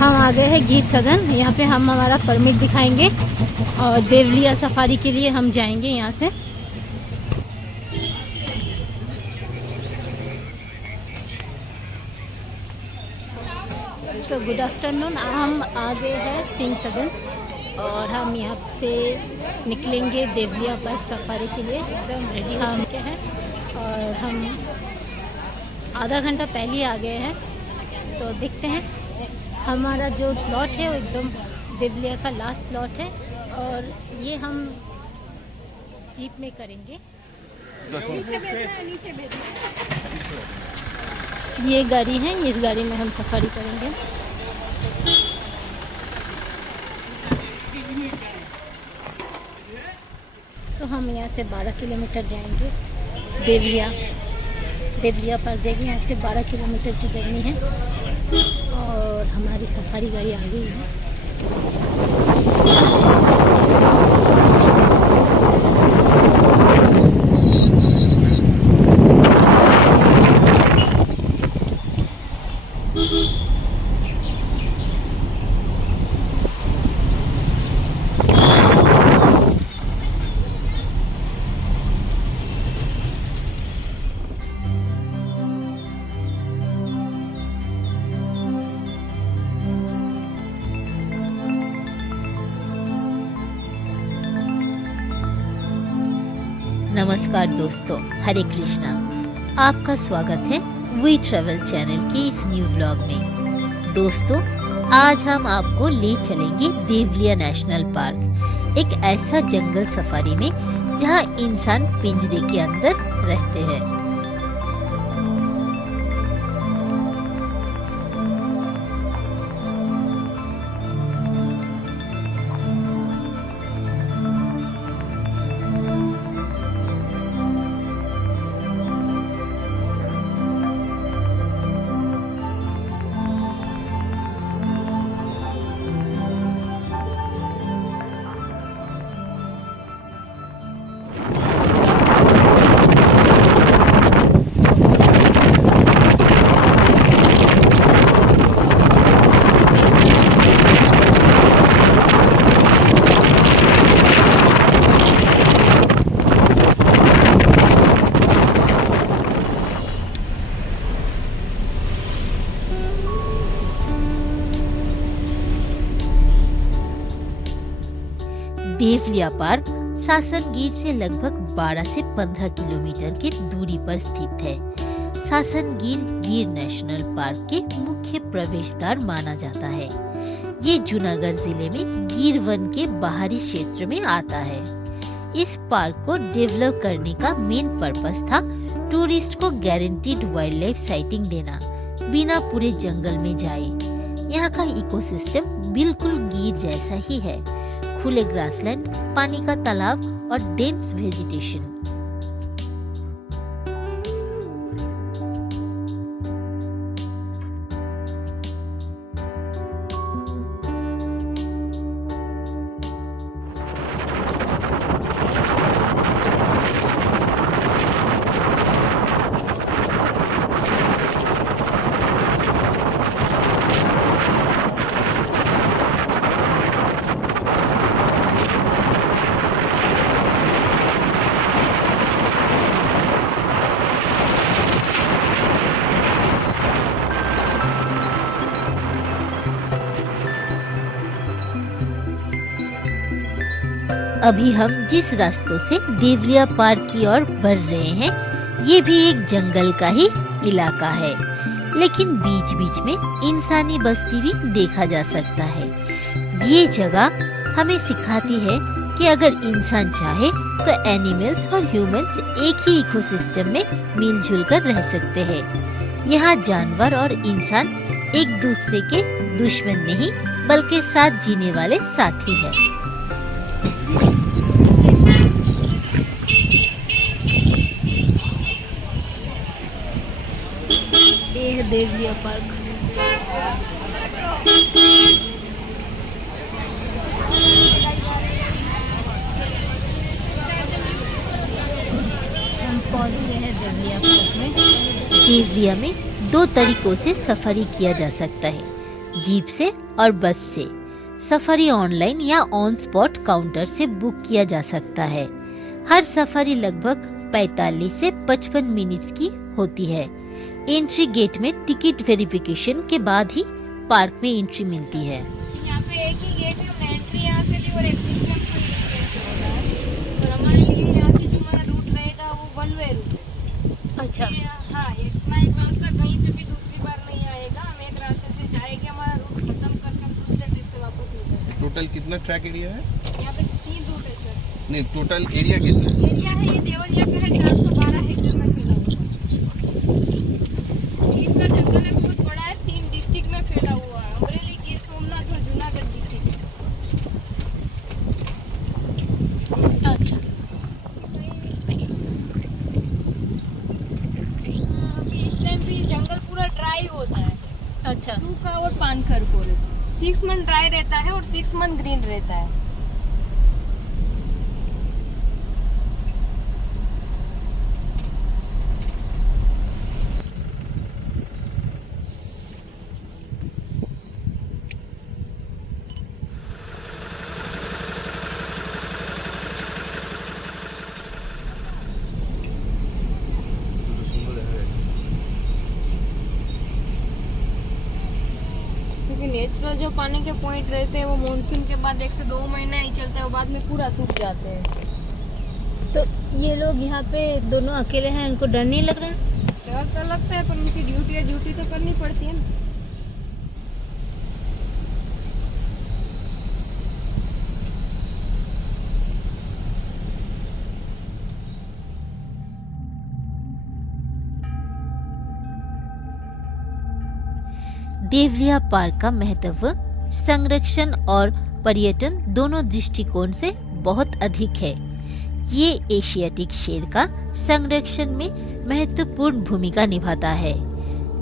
हम आ गए हैं गीर सदन। यहाँ पे हम हमारा परमिट दिखाएंगे और देवलिया सफारी के लिए हम जाएंगे यहाँ से। तो गुड आफ्टरनून, हम आ गए हैं सिंह सदन और हम यहाँ से निकलेंगे देवलिया पार्क सफारी के लिए। एकदम रेडी हम के हैं और हम आधा घंटा पहले ही आ गए हैं। तो देखते हैं, हमारा जो स्लॉट है वो एकदम देवलिया का लास्ट स्लॉट है और ये हम जीप में करेंगे। ये गाड़ी है, इस गाड़ी में हम सफारी करेंगे। तो हम यहाँ से 12 किलोमीटर जाएंगे देवलिया पार्क जाएंगे। यहाँ से 12 किलोमीटर की जर्नी है और हमारी सफारी गाड़ी आ गई है। नमस्कार दोस्तों, हरे कृष्णा। आपका स्वागत है वी ट्रैवल चैनल के इस न्यू व्लॉग में। दोस्तों, आज हम आपको ले चलेंगे देवलिया नेशनल पार्क, एक ऐसा जंगल सफारी में जहां इंसान पिंजरे के अंदर रहते हैं। देवलिया पार्क सासनगीर से लगभग 12 से 15 किलोमीटर की दूरी पर स्थित है। सासनगीर गिर नेशनल पार्क के मुख्य प्रवेश द्वार माना जाता है। ये जूनागढ़ जिले में गिर वन के बाहरी क्षेत्र में आता है। इस पार्क को डेवलप करने का मेन पर्पस था टूरिस्ट को गारंटीड वाइल्ड लाइफ साइटिंग देना, बिना पूरे जंगल में जाए। यहाँ का इकोसिस्टम बिल्कुल गिर जैसा ही है, खुले ग्रासलैंड, पानी का तालाब और डेंस वेजिटेशन। अभी हम जिस रास्तों से देवलिया पार्क की ओर बढ़ रहे हैं, ये भी एक जंगल का ही इलाका है, लेकिन बीच बीच में इंसानी बस्ती भी देखा जा सकता है। ये जगह हमें सिखाती है कि अगर इंसान चाहे तो एनिमल्स और ह्यूमंस एक ही इकोसिस्टम में मिलजुल कर रह सकते हैं। यहाँ जानवर और इंसान एक दूसरे के दुश्मन नहीं, बल्कि साथ जीने वाले साथी हैं। ये है देवलिया पार्क। हम पहुंच गए हैं देवलिया पार्क में। देवलिया में दो तरीकों से सफारी किया जा सकता है। जीप से और बस से। सफारी ऑनलाइन या ऑन स्पॉट काउंटर से बुक किया जा सकता है। हर सफारी लगभग 45 से 55 मिनट्स की होती है। एंट्री गेट में टिकट वेरिफिकेशन के बाद ही पार्क में एंट्री मिलती है। यहाँ पे एक ही गेट है, एंट्री यहाँ से भी और एग्जिट भी हमको यही गेट से होता है। और हमारे लिए यहाँ से जो हमारा रूट रहेगा वो वन वे रूट है। अच्छा। हाँ, इतना एक रास्ता कहीं पे भी दूसरी बार नहीं आएगा। हम एक रास्ते से जाएंगे, हमारा रूट खत्म करके हम दूसरे ट्रिप से वापस निकलेंगे। टोटल कितना ट्रैक एरिया है? यहाँ पे 3 रूट है सर। नहीं, टोटल एरिया कितना है? एरिया है ये देवरिया का है, 412 हेक्टेयर में फैला हुआ है। गीर का जंगल है, बहुत बड़ा है, 3 डिस्ट्रिक्ट में फैला हुआ है। अमरेली, गिर सोमनाथ और जूनागढ़ डिस्ट्रिक्ट में। अच्छा। अभी इस टाइम भी जंगल पूरा ड्राई होता है। अच्छा। सूखा और पानखर फॉरेस्ट 6 मंथ ड्राई रहता है और 6 मंथ ग्रीन रहता है। क्योंकि नेचुरल जो पानी के पॉइंट रहते हैं वो मानसून के बाद 1 से 2 महीने ही चलते हैं, वो बाद में पूरा सूख जाते हैं। तो ये लोग यहाँ पे दोनों अकेले हैं, इनको डर नहीं लग रहा? डर तो लगता है, पर उनकी ड्यूटी तो करनी पड़ती है ना। देवरिया पार्क का महत्व संरक्षण और पर्यटन दोनों दृष्टिकोण से बहुत अधिक है। ये एशियाटिक शेर का संरक्षण में महत्वपूर्ण भूमिका निभाता है।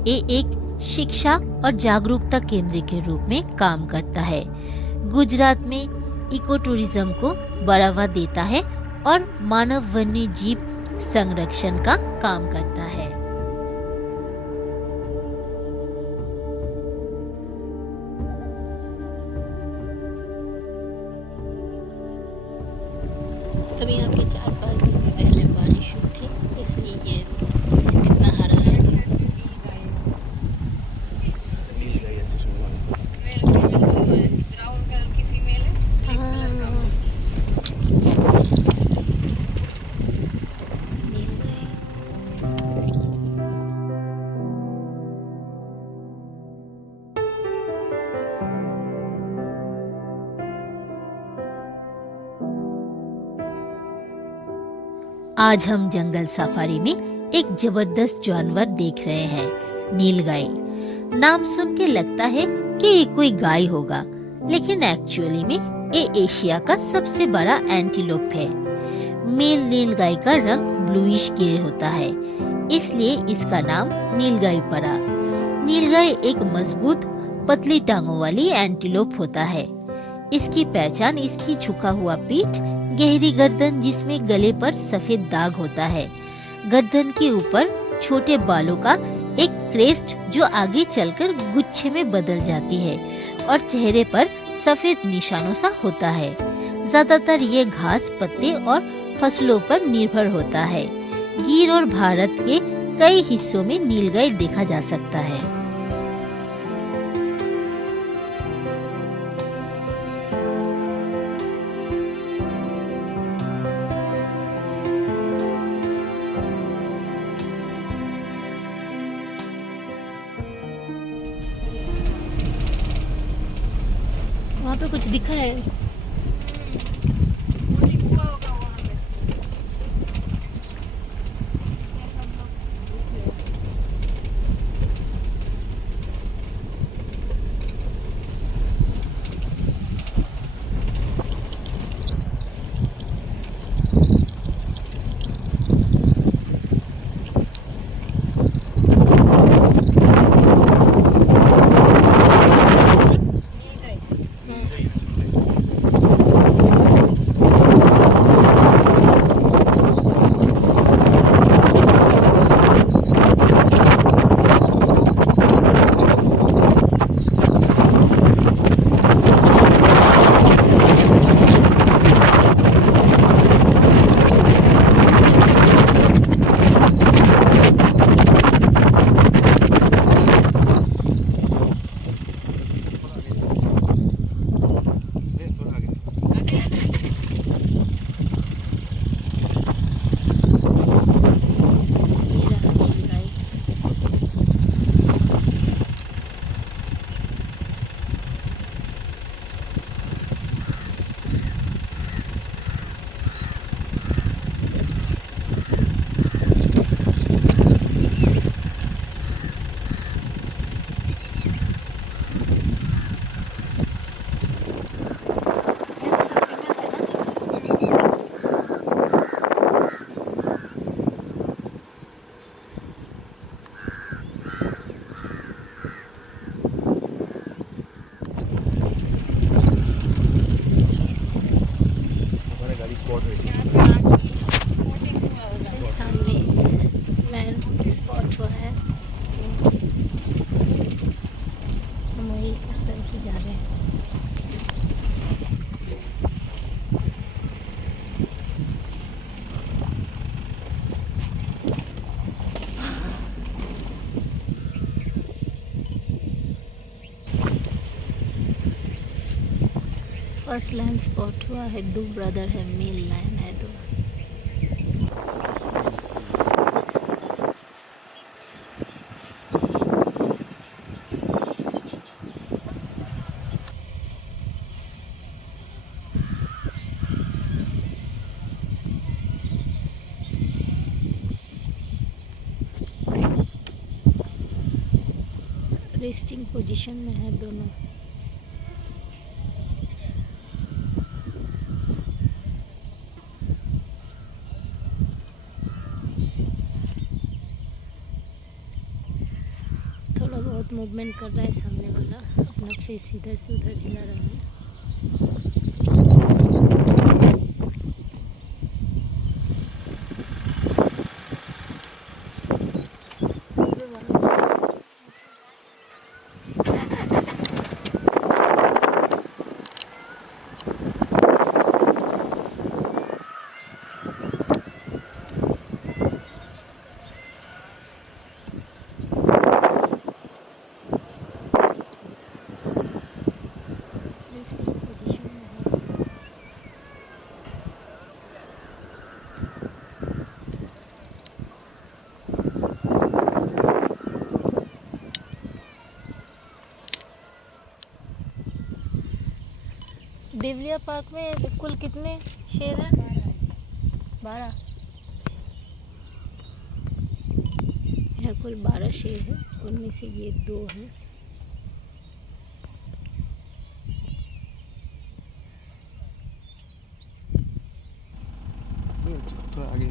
ये एक शिक्षा और जागरूकता केंद्र के रूप में काम करता है। गुजरात में इको टूरिज्म को बढ़ावा देता है और मानव वन्य जीव संरक्षण का काम करता है। अभी यहाँ पे 4-5 दिन पहले बारिश हुई थी, इसलिए ये इतना हरा है। ब्राउन कलर की फीमेल है, ब्लैक कलर का मेल। आज हम जंगल सफारी में एक जबरदस्त जानवर देख रहे हैं, नीलगाय। नाम सुन के लगता है कि ये कोई गाय होगा, लेकिन एक्चुअली में ये एशिया का सबसे बड़ा एंटीलोप है। मेल नीलगाय का रंग ब्लूइश ग्रे होता है, इसलिए इसका नाम नीलगाय पड़ा। नीलगाय एक मजबूत पतली टांगों वाली एंटीलोप होता है। इसकी पहचान इसकी झुका हुआ पीठ, गहरी गर्दन जिसमें गले पर सफेद दाग होता है, गर्दन के ऊपर छोटे बालों का एक क्रेस्ट जो आगे चलकर गुच्छे में बदल जाती है, और चेहरे पर सफेद निशानों सा होता है। ज्यादातर ये घास, पत्ते और फसलों पर निर्भर होता है। गिर और भारत के कई हिस्सों में नीलगाय देखा जा सकता है। वहाँ पे कुछ दिखा है? वो भी कुआं होगा वहाँ पे। इसमें सब लोग रुके हैं। फर्स्ट लायन स्पॉट हुआ है। 2 ब्रदर है, मेल लायन है 2। रेस्टिंग पोजीशन में है दोनों। थोड़ा बहुत मूवमेंट कर रहा है सामने वाला, अपना फेस इधर से उधर हिला रहा है। देवलिया पार्क में कुल कितने शेर हैं? 12। यहाँ कुल 12 शेर है, उनमें से ये 2 हैं। थोड़ा आगे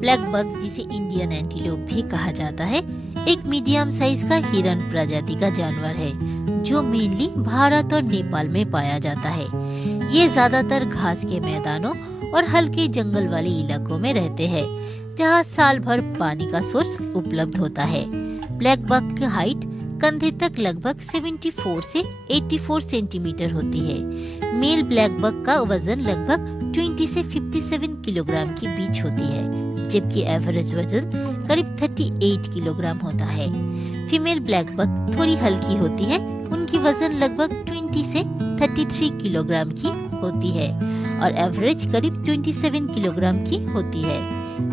ब्लैक बग, जिसे इंडियन एंटीलोप भी कहा जाता है, एक मीडियम साइज का हिरन प्रजाति का जानवर है जो मेनली भारत और नेपाल में पाया जाता है। ये ज्यादातर घास के मैदानों और हल्के जंगल वाले इलाकों में रहते हैं, जहाँ साल भर पानी का सोर्स उपलब्ध होता है। ब्लैक बग की हाइट कंधे तक लगभग 74 से 84 सेंटीमीटर होती है। मेल ब्लैक बग का वजन लगभग 20 से 57 किलोग्राम के बीच होती है, जबकि एवरेज वजन करीब 38 किलोग्राम होता है। फीमेल ब्लैक बग थोड़ी हल्की होती है, उनकी वजन लगभग 20 से 33 किलोग्राम की होती है और एवरेज करीब 27 किलोग्राम की होती है।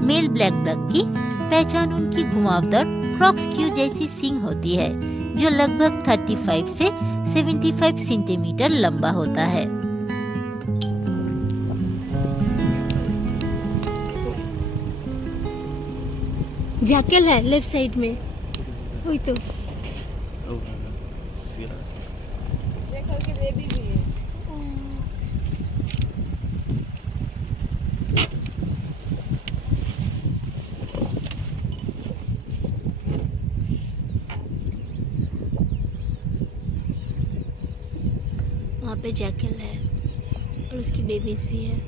मेल ब्लैक बग की पहचान उनकी घुमावदार क्रॉक्सक्यू जैसी सींग होती है, जो लगभग 35 से 75 सेंटीमीटर लंबा होता है। जैकल है लेफ्ट साइड में, वही तो। देखो कि बेबी भी है। वहाँ पे जैकल है और उसकी बेबीज भी है।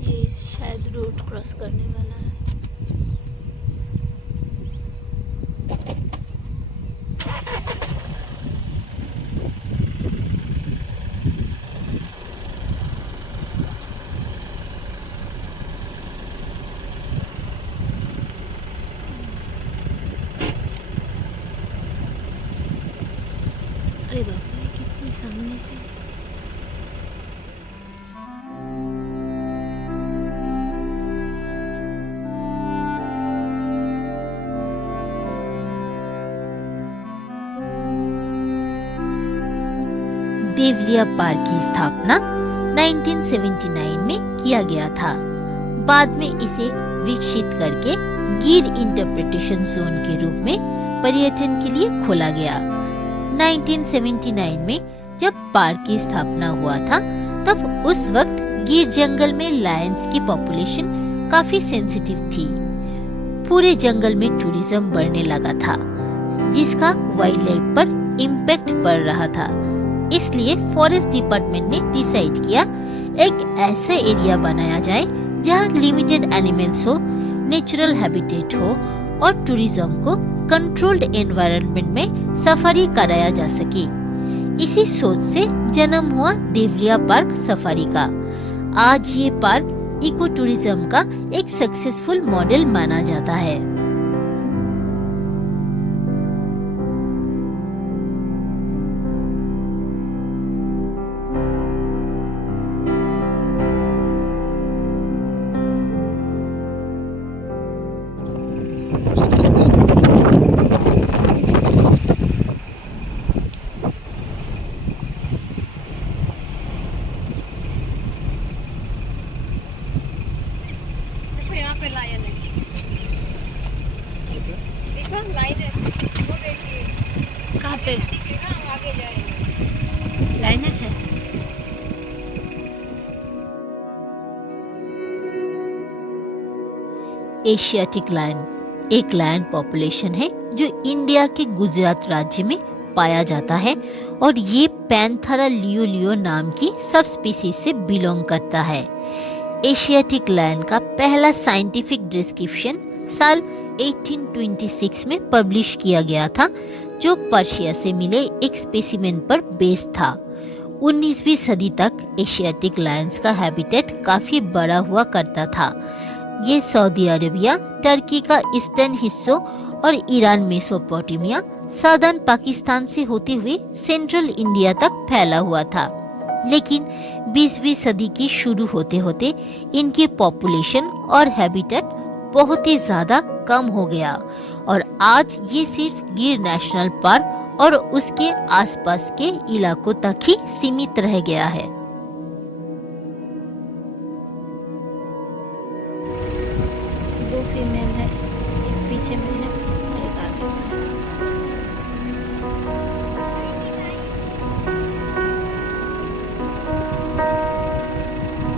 ये शायद रोड क्रॉस करने वाला है। अरे बाप रे, कितनी सामने से। देवलिया पार्क की स्थापना 1979 में किया गया था। बाद में इसे विकसित करके गिर इंटरप्रिटेशन जोन के रूप में पर्यटन के लिए खोला गया। 1979 में जब पार्क की स्थापना हुआ था, तब उस वक्त गिर जंगल में लायंस की पॉपुलेशन काफी सेंसिटिव थी। पूरे जंगल में टूरिज्म बढ़ने लगा था, जिसका वाइल्ड लाइफ पर इम्पैक्ट पड़ रहा था। इसलिए फॉरेस्ट डिपार्टमेंट ने डिसाइड किया एक ऐसा एरिया बनाया जाए जहां लिमिटेड एनिमल्स हो, नेचुरल हैबिटेट हो और टूरिज्म को कंट्रोल्ड एनवायरनमेंट में सफारी कराया जा सके। इसी सोच से जन्म हुआ देवलिया पार्क सफारी का। आज ये पार्क इको टूरिज्म का एक सक्सेसफुल मॉडल माना जाता है। यहाँ पे लायन है, देखो लाइन है, वो बैठी है। कहाँ पे? दिखेगा, हम आगे जाएंगे। लाइनस है। एशियाटिक लायन एक लायन पॉपुलेशन है जो इंडिया के गुजरात राज्य में पाया जाता है और ये पैंथेरा लियो नाम की सब स्पीसीज से बिलोंग करता है। एशियाटिक लायन का पहला साइंटिफिक डिस्क्रिप्शन साल 1826 में पब्लिश किया गया था, जो पर्शिया से मिले एक स्पेसिमेन पर बेस्ड था। 19वीं सदी तक एशियाटिक लायंस का हैबिटेट काफी बड़ा हुआ करता था। ये सऊदी अरेबिया, टर्की का ईस्टर्न हिस्सों और ईरान, मेसोपोटामिया, सदर्न पाकिस्तान से होते हुए सेंट्रल इंडिया तक फैला हुआ था। लेकिन 20वीं सदी की शुरू होते होते इनकी पॉपुलेशन और हैबिटेट बहुत ही ज्यादा कम हो गया और आज ये सिर्फ गिर नेशनल पार्क और उसके आसपास के इलाकों तक ही सीमित रह गया है। दो फीमेल है, एक पीछे में है और एक आगे में है।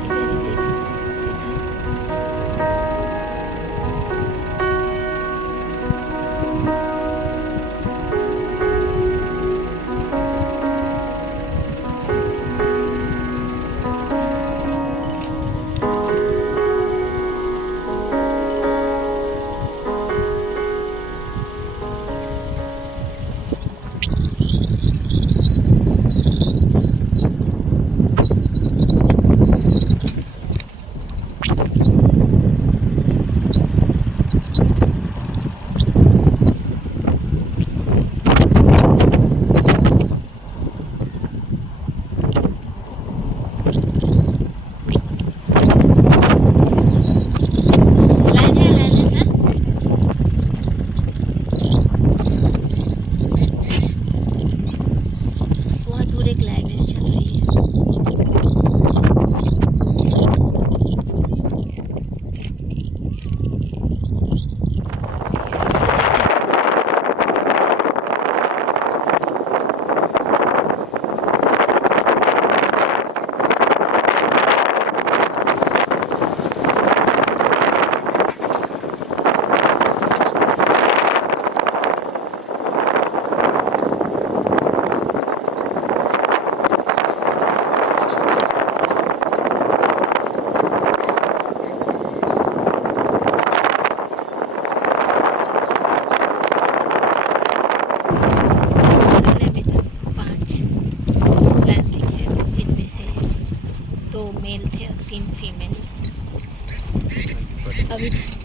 इधर ही देखो, सीधा।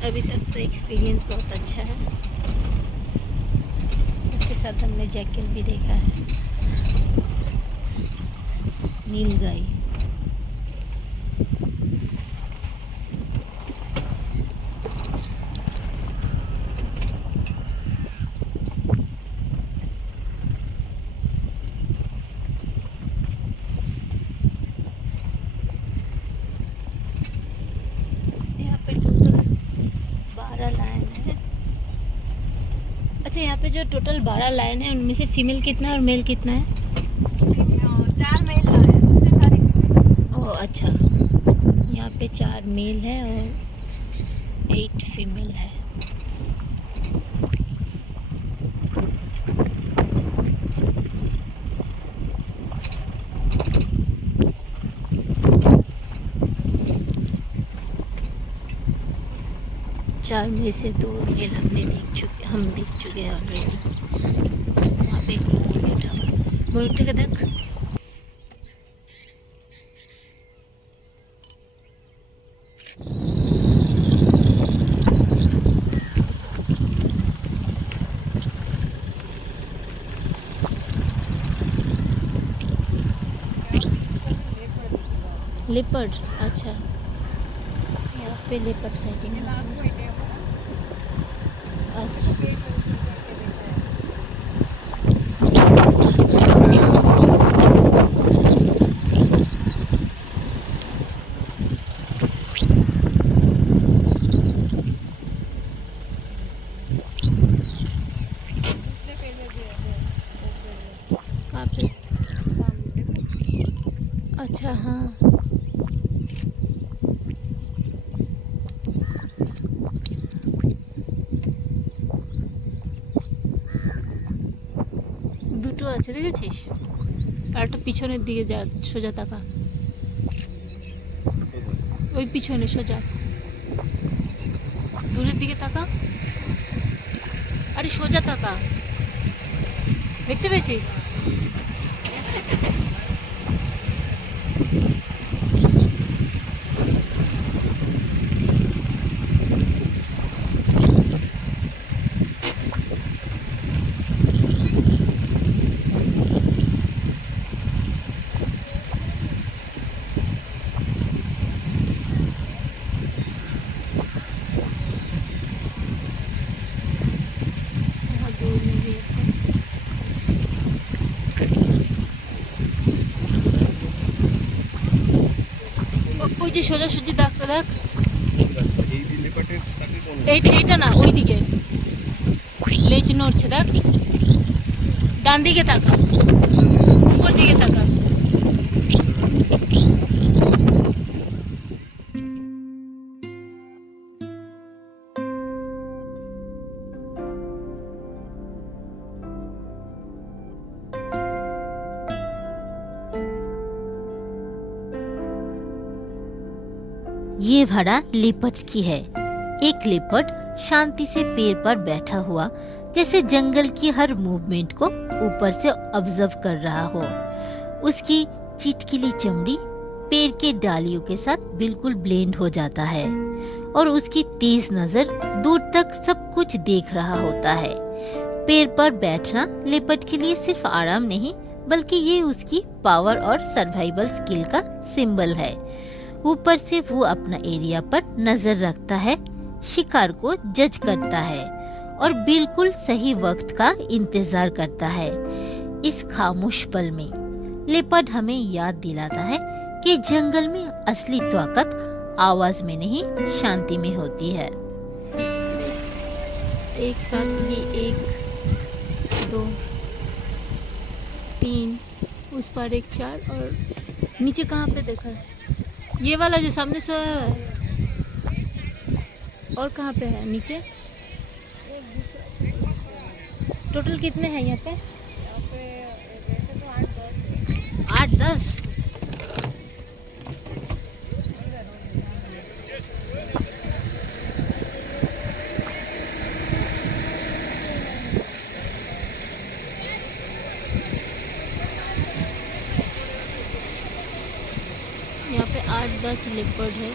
अभी तक तो एक्सपीरियंस बहुत अच्छा है। उसके साथ हमने जैकल भी देखा है, नीलगाई। अच्छा, यहाँ पे जो टोटल 12 लायन है उनमें से फीमेल कितना है और मेल कितना है? 4 मेल लाए हैं, दूसरे सारे female। ओह अच्छा, यहाँ पे 4 मेल है और 8 फीमेल है। चार में से 2 मेल हम देख चुके हैं ऑलरेडी। वहाँ पे एक मोर बैठा हुआ, मोर उठ के देख। लेपर्ड, अच्छा यहाँ पे लेपर्ड साइटिंग है। अच्छा कहाँ पे? अच्छा हाँ, দুটো আছে দেখেছিস, আর একটা পিছনের দিকে যা সোজা তাকা, ওই পিছনে সোজা দূরের দিকে তাকা, আরে সোজা তাকা, দেখতে পেয়েছিস? बहुत दूर में भी है। ওই যে সোজাসুজি দেখ দেখ, এইটা না ওইদিকে লেজ নড়ছে দেখ, ডান দিকে তাকা, উপর দিকে তাকা। ये भाड़ा लेपर्ड्स की है। एक लेपर्ड शांति से पेड़ पर बैठा हुआ, जैसे जंगल की हर मूवमेंट को ऊपर से ऑब्जर्व कर रहा हो। उसकी चिटकिली चमड़ी पेड़ के डालियों के साथ बिल्कुल ब्लेंड हो जाता है और उसकी तेज नजर दूर तक सब कुछ देख रहा होता है। पेड़ पर बैठना लेपर्ड के लिए सिर्फ आराम नहीं, बल्कि ये उसकी पावर और सर्वाइवल स्किल का सिंबल है। ऊपर से वो अपना एरिया पर नजर रखता है, शिकार को जज करता है और बिल्कुल सही वक्त का इंतजार करता है। इस खामोश पल में लेपर्ड हमें याद दिलाता है कि जंगल में असली ताकत आवाज में नहीं, शांति में होती है। एक साथ ही 1 2 3, उस पर एक 4 और नीचे कहाँ पे देखा है? ये वाला जो सामने सोया है, और कहाँ पे है नीचे? टोटल कितने हैं यहाँ पे? 8-10। यहाँ पे 8-10 लेपर्ड है।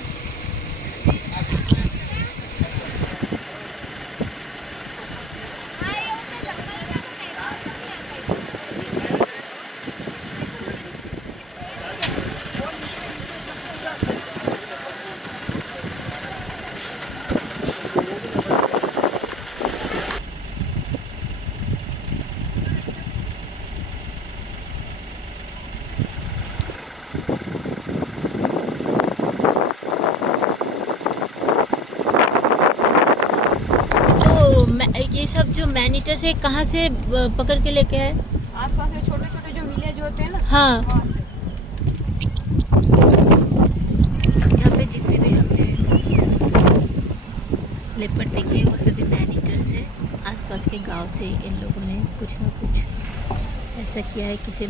जो मैनीटर से कहाँ से पकड़ के लेके आए? आसपास में छोटे छोटे जो विलेज होते हैं ना, हाँ, वहाँ से। यहाँ पे जितने भी हमने लेपर्ड देखे वो सभी मैनीटर से, आसपास के गांव से इन लोगों ने कुछ ना कुछ ऐसा किया है, किसी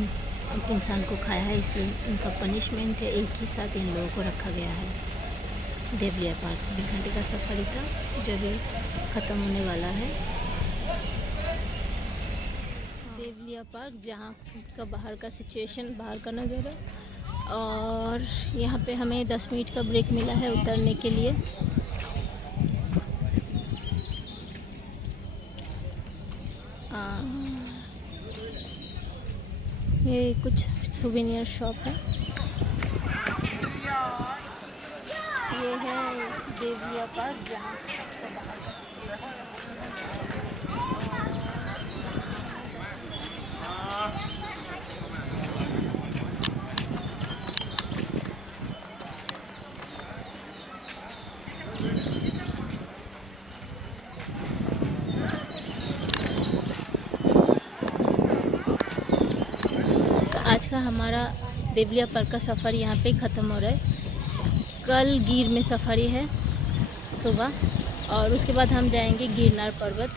इंसान को खाया है, इसलिए इनका पनिशमेंट है, एक ही साथ इन लोगों को रखा गया है। देवलिया पार्क 2 घंटे का सफारी था जो भी ख़त्म होने वाला है। देवलिया पार्क जहाँ का बाहर का सिचुएशन, बाहर का नज़ारा, और यहाँ पे हमें 10 मिनट का ब्रेक मिला है उतरने के लिए। ये कुछ सुवेनियर शॉप है। ये है देवलिया पार्क जहाँ का बाहर का आज का हमारा देवलिया पार्क का सफ़र यहाँ पे ख़त्म हो रहा है। कल गिर में सफारी है सुबह, और उसके बाद हम जाएंगे गिरनार पर्वत।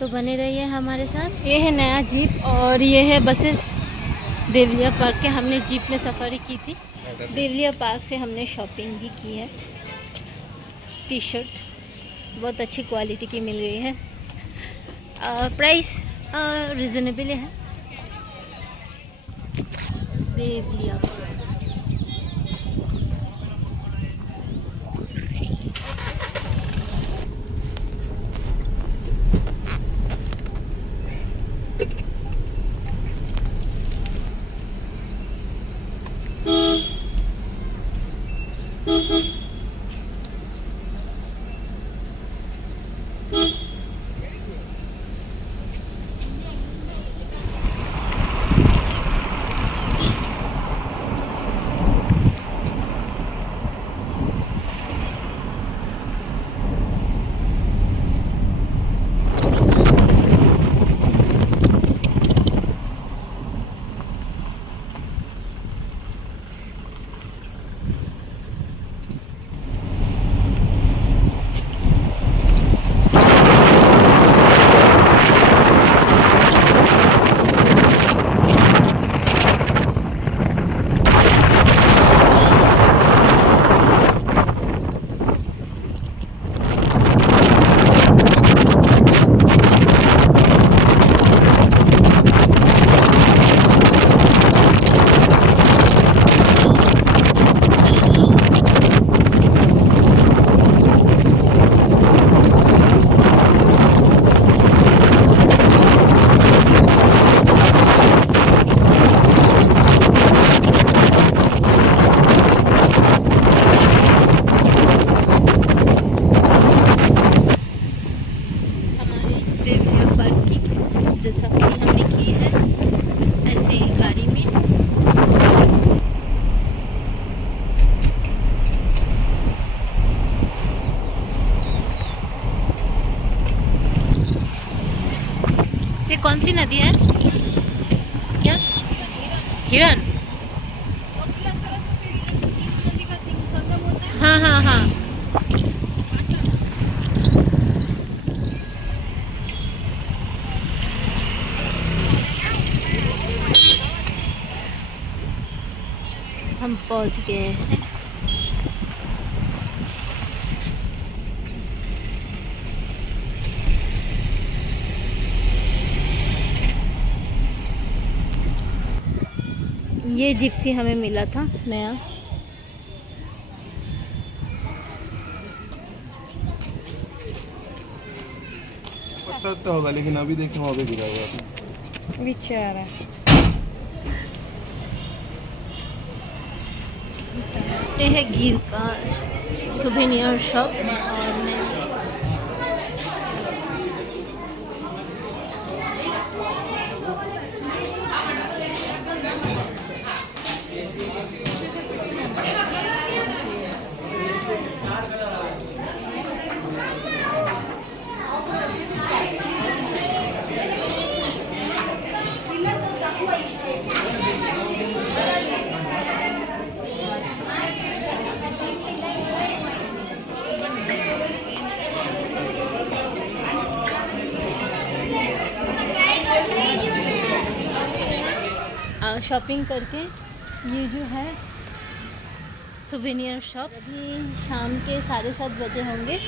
तो बने रहिए हमारे साथ। ये है नया जीप और ये है बसेस देवलिया पार्क के। हमने जीप में सफारी की थी। देवलिया पार्क से हमने शॉपिंग भी की है। टी शर्ट बहुत अच्छी क्वालिटी की मिल गई है, प्राइस रिजनेबल है। देवलिया पार्क जो सफारी हमने की है ऐसे ही गाड़ी में। ये कौन सी नदी है? क्या? हिरन? हाँ हाँ हाँ। हम पहुंच गए हैं। ये जिप्सी हमें मिला था नया। पता तो होगा, लेकिन अभी देखें वहाँ पे गिरा हुआ था बेचारा। ये है गिर का सुवेनियर शॉप और मैं शॉपिंग करके ये जो है सुवेनियर शॉप, अभी शाम के 7:30 बजे होंगे